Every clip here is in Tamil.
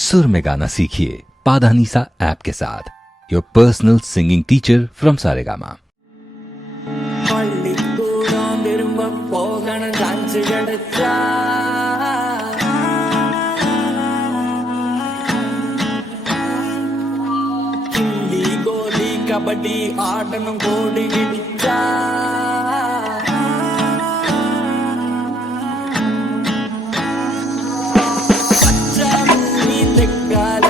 सुर में गाना सीखिए पाधानीसा ऐप के साथ, your personal singing teacher from Saregama. Kabaddi ஆடணும் கோடி இடிச்சா பச்சை பூமி தெக்கால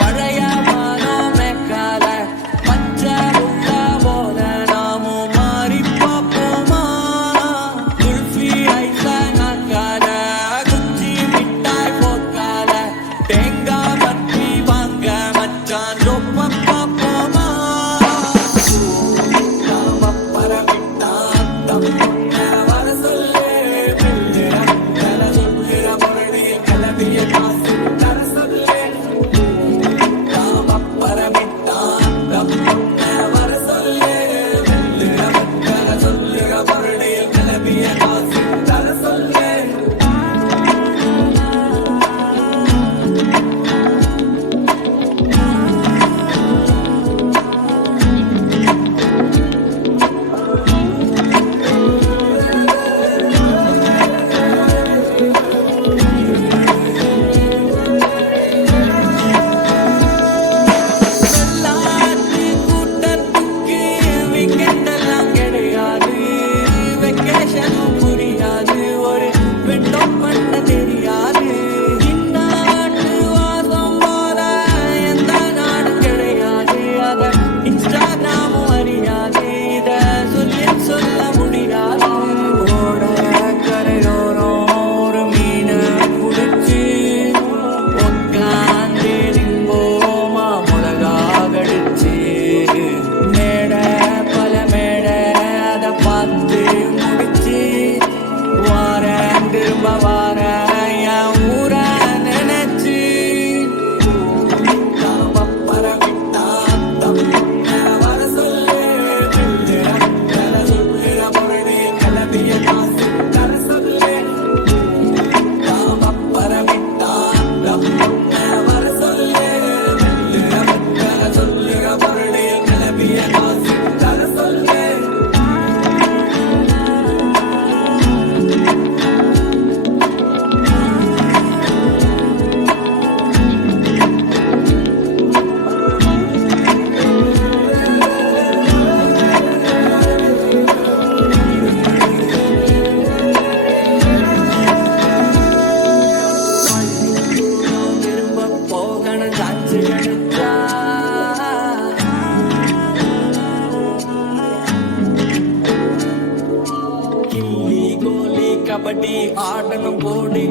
பழைய மானோ மேக்கால பச்சை உள்ள போல நாமும் மாறி பார்ப்போமா குல்ஃபி ஐச நாக்கால குச்சி மிட்டாய் போக்கால தேங்காய் பத்தி வாங்க மச்சான் ரொப்பம் பார்ப்போமா கபடி ஆடணும் கோடி